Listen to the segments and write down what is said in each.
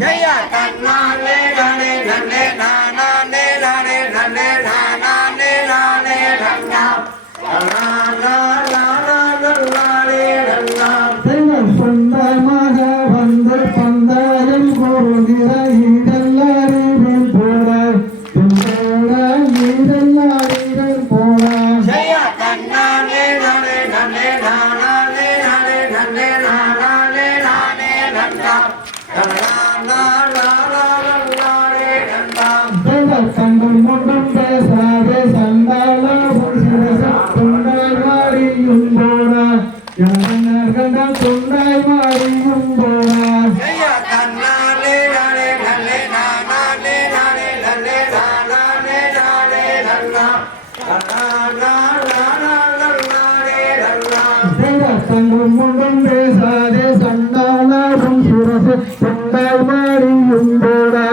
ஜெய தன்னாலே நானே நன்னே நானே நானே நன்னே நானே நானே நன்னா சொந்தமாக வந்து பந்தாயம் கூறுகிற இதெல்லாரும் போட இதெல்லாரும் போட ஜெய தன்னாலே நானே நன்னே நானே நானே நன்னே நானே நானே நன்னா கண்டும் கொண்டும் பேசாதே சண்டால தொண்டாய் மாறியும் போனா கண்டால் தொண்டாய் மாறியும் போனா ஜெய தன்னாலே நானே நன்னே நானே நானே நன்னே நானே நானே நன்னா கண்டும் கொண்டும் பேசாதே சண்டாலும் சுரசு தொண்டாய் மாறியும் போனா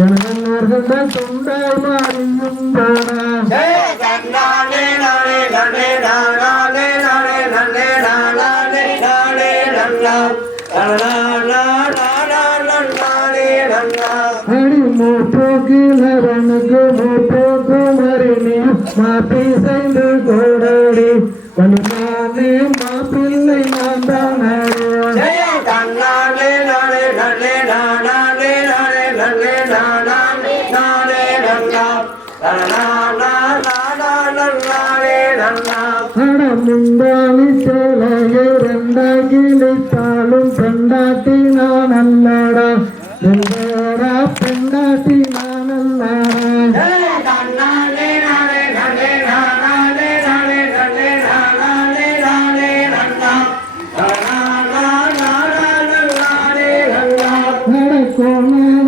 கண்டால் தொண்டாய் மாறியும் போனா ஜெய தன்னாலே நானே நன்னே நானே நானே நன்னே நானே நானே நன்னா அடி மூப்போக்கிலவனுக்கு மூப்போக்கு மறினி மாப்பி செய்து கோடடி பணிமானே மாப்பிள்ளை நான் தானே ஜெய தன்னாலே நானே நன்னே நானே நானே நன்னே நானே நானே நன்னா முந்தாளி சேலையை ரெண்டாகிழித்தாலும் பெண்டாட்டி நான் அல்லடா வெள்ளடா பெண்டாட்டி நான் அல்லடா தன்னாலே நானே நன்னே நானே நானே நன்னே நானே நானே நன்னா நடக்கோண